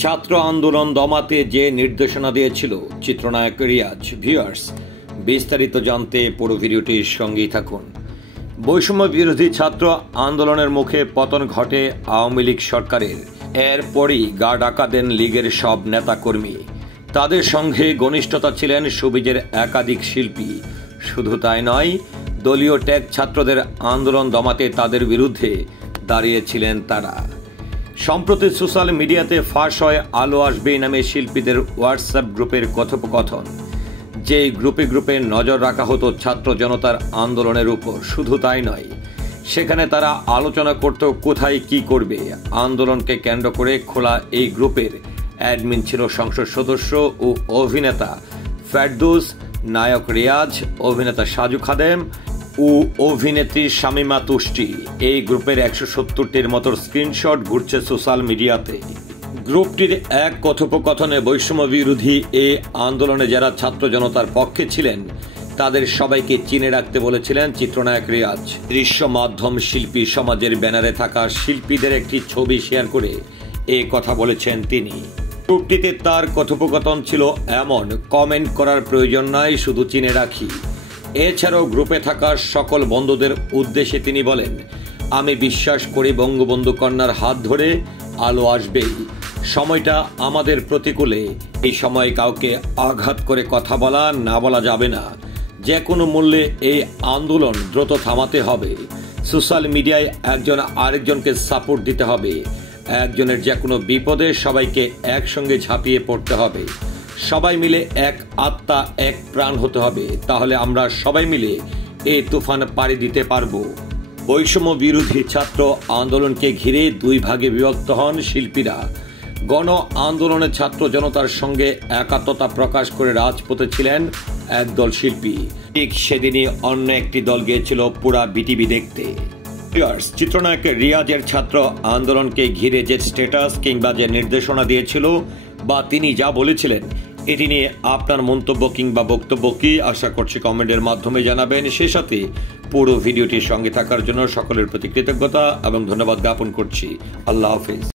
ছাত্র আন্দোলন দমাতে যে নির্দেশনা দিয়েছিল চিত্রনায়ক রিয়াজ। ভিউয়ার্স, বিস্তারিত জানতে পুরো ভিডিওটির সঙ্গেই থাকুন। বৈষম্য বিরোধী ছাত্র আন্দোলনের মুখে পতন ঘটে আওয়ামী লীগ সরকারের। এরপরই গা ডাকা দেন লীগের সব নেতাকর্মী। তাদের সঙ্গে ঘনিষ্ঠতা ছিলেন সুবিজের একাধিক শিল্পী। শুধু তাই নয়, দলীয় ট্যাগ ছাত্রদের আন্দোলন দমাতে তাদের বিরুদ্ধে দাঁড়িয়েছিলেন তারা। সম্প্রতি সোশ্যাল মিডিয়াতে ফাঁস হয় আলো আসবে নামে শিল্পীদের হোয়াটসঅ্যাপ গ্রুপের কথোপকথন। যে গ্রুপে গ্রুপে নজর রাখা হতো ছাত্র জনতার আন্দোলনের উপর। শুধু তাই নয়, সেখানে তারা আলোচনা করত কোথায় কি করবে। আন্দোলনকে কেন্দ্র করে খোলা এই গ্রুপের অ্যাডমিন ছিল সংসদ সদস্য ও অভিনেতা ফেরদৌস, নায়ক রিয়াজ, অভিনেতা সাজু খাদেম ও অভিনেত্রী শামিমা তুষ্টি। এই গ্রুপের 170টির মতো স্ক্রিনশট ঘুরছে সোশ্যাল মিডিয়াতে। গ্রুপটির এক কথোপকথনে বৈষম্য বিরোধী এই আন্দোলনে যারা ছাত্র জনতার পক্ষে ছিলেন তাদের সবাইকে চিনে রাখতে বলেছিলেন চিত্রনায়ক রিয়াজ। দৃশ্য মাধ্যম শিল্পী সমাজের ব্যানারে থাকা শিল্পীদের একটি ছবি শেয়ার করে এ কথা বলেছেন তিনি। গ্রুপটিতে তার কথোপকথন ছিল এমন: কমেন্ট করার প্রয়োজন নাই, শুধু চিনে রাখি। এছাড়াও গ্রুপে থাকা সকল বন্ধুদের উদ্দেশ্যে তিনি বলেন, আমি বিশ্বাস করি বঙ্গবন্ধু কন্যার হাত ধরে আলো আসবেই। সময়টা আমাদের প্রতিকূলে। এই সময় কাউকে আঘাত করে কথা না বলা যাবে না। যে কোনো মূল্যে এই আন্দোলন দ্রুত থামাতে হবে। সোশ্যাল মিডিয়ায় একজন আরেকজনকে সাপোর্ট দিতে হবে। একজনের যে কোনো বিপদে সবাইকে একসঙ্গে ঝাঁপিয়ে পড়তে হবে। সবাই মিলে এক আত্মা, এক প্রাণ হতে হবে। তাহলে আমরা সবাই মিলে এই তুফান পাড়ি দিতে পারবো। বৈষম্য বিরোধী ছাত্র আন্দোলনকে ঘিরে দুই ভাগে বিভক্ত হন শিল্পীরা। গণ আন্দোলনের ছাত্র জনতার সঙ্গে একাত্মতা প্রকাশ করে রাজপথে ছিলেন একদল শিল্পী। ঠিক সেদিনই অন্য একটি দল গিয়েছিল পুরা বিটিভি দেখতে। চিত্রনায়ক রিয়াজের ছাত্র আন্দোলনকে ঘিরে যে স্ট্যাটাস কিংবা যে নির্দেশনা দিয়েছিল বা তিনি যা বলেছিলেন, এটি নিয়ে আপনার মন্তব্য কিংবা বক্তব্য কি? আশা করছি কমেন্টের মাধ্যমে জানাবেন। সে সাথে পুরো ভিডিওটির সঙ্গে থাকার জন্য সকলের প্রতি কৃতজ্ঞতা এবং ধন্যবাদ জ্ঞাপন করছি। আল্লাহ হাফেজ।